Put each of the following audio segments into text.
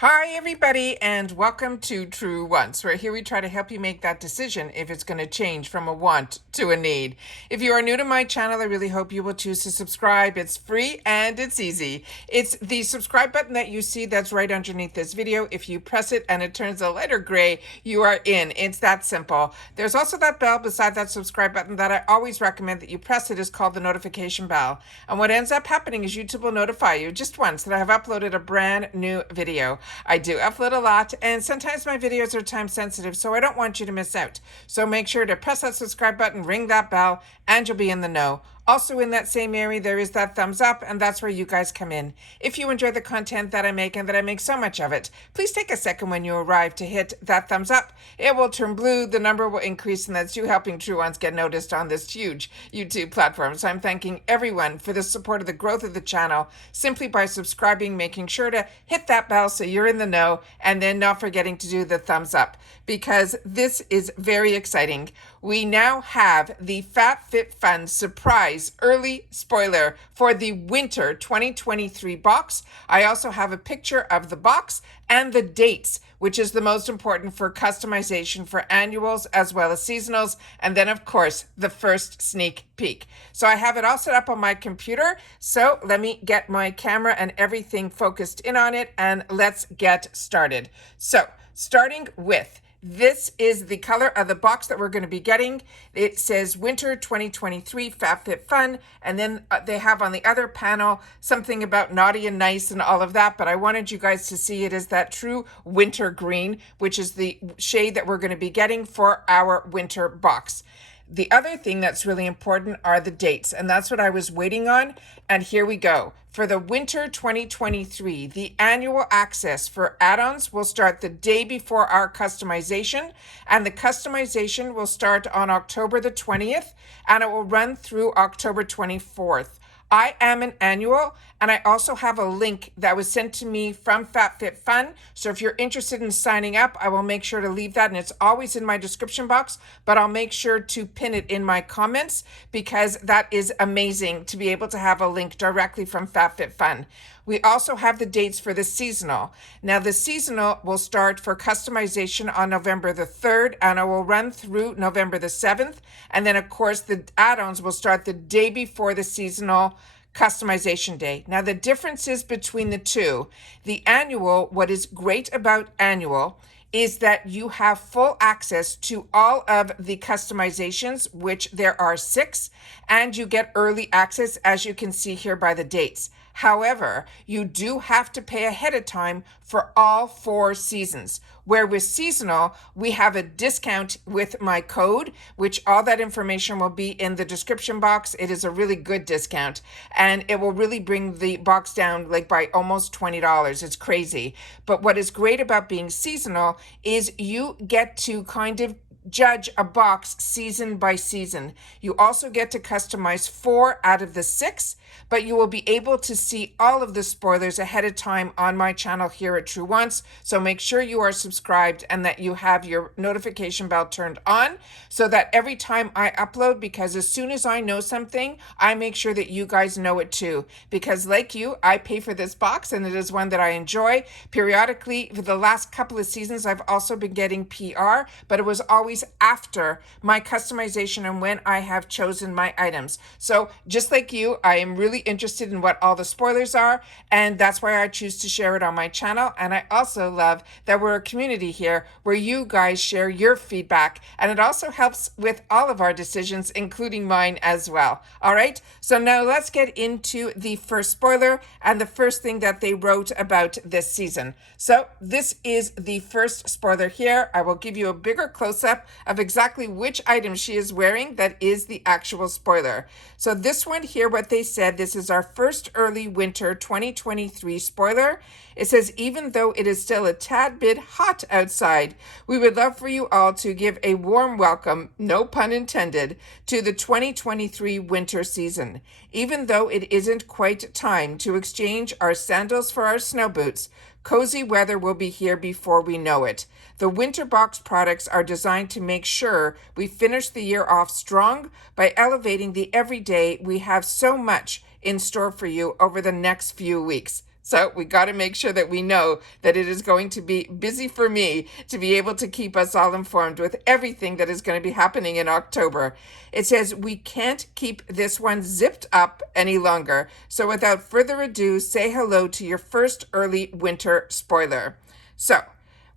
Hi, everybody, and welcome to True Wants, where here we try to help you make that decision if it's going to change from a want to a need. If you are new to my channel, I really hope you will choose to subscribe. It's free and it's easy. It's the subscribe button that you see that's right underneath this video. If you press it and it turns a lighter gray, you are in. It's that simple. There's also that bell beside that subscribe button that I always recommend that you press. It is called the notification bell. And what ends up happening is YouTube will notify you just once that I have uploaded a brand new video. I do upload a lot, and sometimes my videos are time sensitive, so I don't want you to miss out. So make sure to press that subscribe button, ring that bell, and you'll be in the know. Also in that same area, there is that thumbs up, and that's where you guys come in. If you enjoy the content that I make and that I make so much of it, please take a second when you arrive to hit that thumbs up. It will turn blue, the number will increase, and that's you helping True Ones get noticed on this huge YouTube platform. So I'm thanking everyone for the support of the growth of the channel simply by subscribing, making sure to hit that bell so you're in the know, and then not forgetting to do the thumbs up, because this is very exciting. We now have the FabFitFun surprise early spoiler for the winter 2023 box. I also have a picture of the box and the dates, which is the most important for customization for annuals as well as seasonals. And then, of course, the first sneak peek. So I have it all set up on my computer. So let me get my camera and everything focused in on it, and let's get started. So starting with, this is the color of the box that we're going to be getting. It says Winter 2023 FabFitFun, and then they have on the other panel something about naughty and nice and all of that, but I wanted you guys to see it as that true winter green, which is the shade that we're going to be getting for our winter box. The other thing that's really important are the dates, and that's what I was waiting on, and here we go. For the winter 2023, the annual access for add-ons will start the day before our customization, and the customization will start on October the 20th, and it will run through October 24th. I am an annual, and I also have a link that was sent to me from FabFitFun. So if you're interested in signing up, I will make sure to leave that, and it's always in my description box, but I'll make sure to pin it in my comments, because that is amazing to be able to have a link directly from FabFitFun. We also have the dates for the seasonal. Now, the seasonal will start for customization on November the 3rd, and it will run through November the 7th. And then, of course, the add-ons will start the day before the seasonal customization day. Now, the differences between the two, the annual, what is great about annual is that you have full access to all of the customizations, which there are 6, and you get early access, as you can see here by the dates. However, you do have to pay ahead of time for all 4 seasons. Where with seasonal, we have a discount with my code, which all that information will be in the description box. It is a really good discount, and it will really bring the box down like by almost $20. It's crazy. But what is great about being seasonal is you get to kind of judge a box season by season. You also get to customize 4 out of the 6, but you will be able to see all of the spoilers ahead of time on my channel here at True Wants. So make sure you are subscribed and that you have your notification bell turned on so that every time I upload, because as soon as I know something, I make sure that you guys know it too. Because like you, I pay for this box, and it is one that I enjoy. Periodically, for the last couple of seasons, I've also been getting PR, but it was always after my customization and when I have chosen my items. So just like you, I am really interested in what all the spoilers are, and that's why I choose to share it on my channel. And I also love that we're a community here where you guys share your feedback, and it also helps with all of our decisions, including mine as well. All right, so now let's get into the first spoiler and the first thing that they wrote about this season. So this is the first spoiler here. I will give you a bigger close-up of exactly which item she is wearing. That is the actual spoiler. So this one here, what they said, this is our first early winter 2023 spoiler. It says, even though it is still a tad bit hot outside, we would love for you all to give a warm welcome, no pun intended, to the 2023 winter season. Even though it isn't quite time to exchange our sandals for our snow boots, cozy weather will be here before we know it. The winter box products are designed to make sure we finish the year off strong by elevating the everyday. We have so much in store for you over the next few weeks. So we got to make sure that we know that it is going to be busy for me to be able to keep us all informed with everything that is going to be happening in October. It says we can't keep this one zipped up any longer. So without further ado, say hello to your first early winter spoiler. So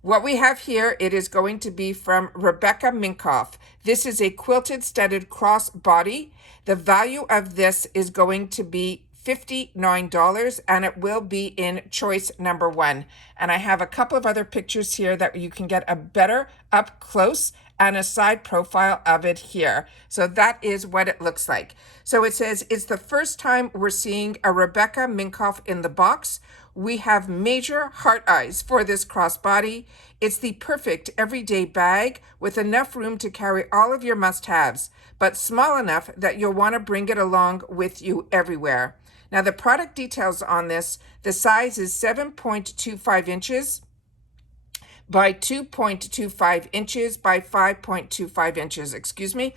what we have here, it is going to be from Rebecca Minkoff. This is a quilted studded crossbody. The value of this is going to be $59, and it will be in choice number 1. And I have a couple of other pictures here that you can get a better up close and a side profile of it here. So that is what it looks like. So it says it's the first time we're seeing a Rebecca Minkoff in the box. We have major heart eyes for this crossbody. It's the perfect everyday bag with enough room to carry all of your must-haves, but small enough that you'll want to bring it along with you everywhere. Now the product details on this, the size is 7.25 inches by 2.25 inches by 5.25 inches, excuse me,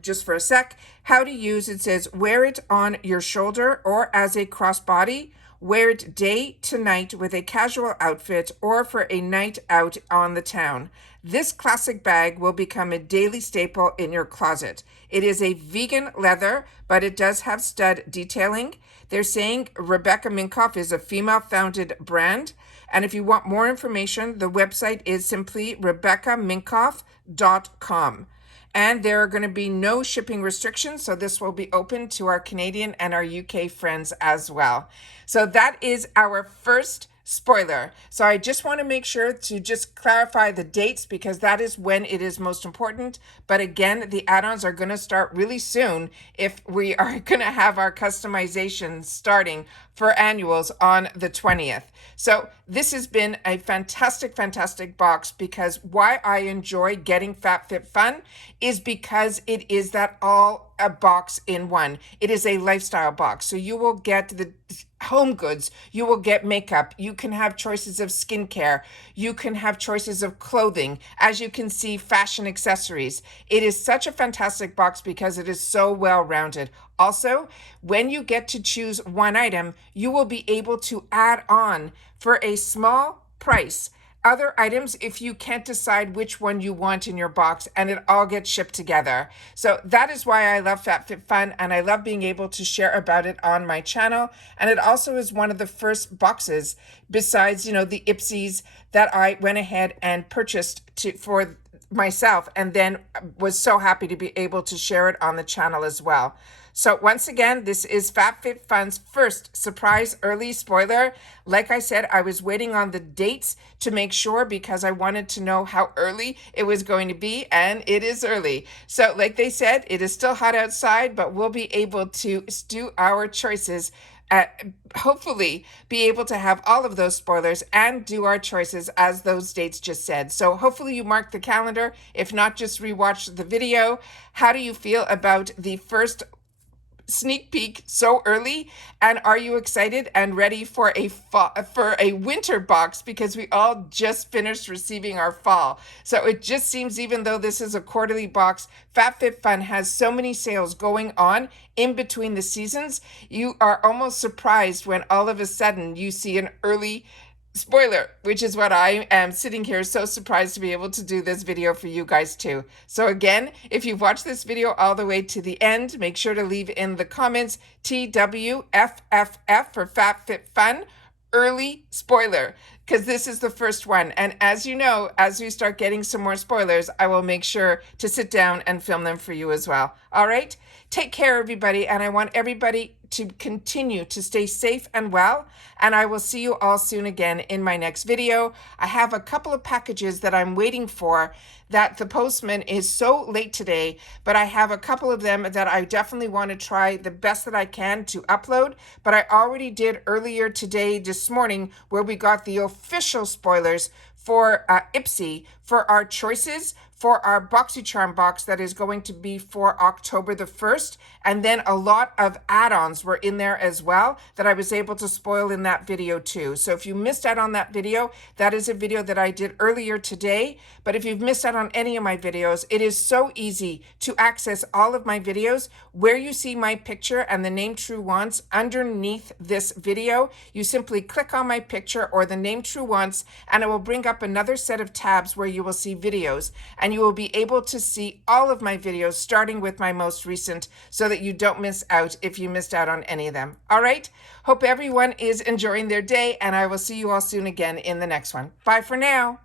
just for a sec. How to use, it says wear it on your shoulder or as a crossbody. Wear it day to night with a casual outfit or for a night out on the town. This classic bag will become a daily staple in your closet. It is a vegan leather, but it does have stud detailing. They're saying Rebecca Minkoff is a female-founded brand. And if you want more information, the website is simply RebeccaMinkoff.com. And there are going to be no shipping restrictions, so this will be open to our Canadian and our UK friends as well. So that is our first spoiler. So I just want to make sure to just clarify the dates because that is when it is most important. But again, the add-ons are going to start really soon if we are going to have our customization starting for annuals on the 20th. So this has been a fantastic, fantastic box because why I enjoy getting FabFitFun is because it is that all a box in one. It is a lifestyle box. So you will get the home goods, you will get makeup, you can have choices of skincare, you can have choices of clothing, as you can see, fashion accessories. It is such a fantastic box because it is so well rounded. Also, when you get to choose one item, you will be able to add on for a small price other items if you can't decide which one you want in your box, and it all gets shipped together. So that is why I love FabFitFun, and I love being able to share about it on my channel. And it also is one of the first boxes besides, the Ipsies that I went ahead and purchased for myself, and then was so happy to be able to share it on the channel as well. So once again, this is FabFitFun's first surprise early spoiler. Like I said, I was waiting on the dates to make sure because I wanted to know how early it was going to be, and it is early. So like they said, it is still hot outside, but we'll be able to do our choices, hopefully be able to have all of those spoilers and do our choices as those dates just said. So hopefully you mark the calendar. If not, just rewatch the video. How do you feel about the first sneak peek so early, and are you excited and ready for a winter box because we all just finished receiving our fall? So it just seems, even though this is a quarterly box, FabFitFun has so many sales going on in between the seasons. You are almost surprised when all of a sudden you see an early spoiler, which is what I am sitting here so surprised to be able to do this video for you guys too. So again, if you've watched this video all the way to the end, make sure to leave in the comments TWFFF for FabFitFun early spoiler, because this is the first one. And as you know, as we start getting some more spoilers, I will make sure to sit down and film them for you as well. All right, take care everybody, and I want everybody to continue to stay safe and well, and I will see you all soon again in my next video. I have a couple of packages that I'm waiting for that the postman is so late today, but I have a couple of them that I definitely want to try the best that I can to upload. But I already did earlier today, this morning, where we got the official spoilers for Ipsy for our choices for our BoxyCharm box that is going to be for October the 1st. And then a lot of add-ons were in there as well that I was able to spoil in that video too. So if you missed out on that video, that is a video that I did earlier today. But if you've missed out on any of my videos, it is so easy to access all of my videos. Where you see my picture and the name True Wants underneath this video, you simply click on my picture or the name True Wants, and it will bring up another set of tabs where you will see videos, and you will be able to see all of my videos starting with my most recent, so that you don't miss out if you missed out on any of them. All right, hope everyone is enjoying their day, and I will see you all soon again in the next one. Bye for now.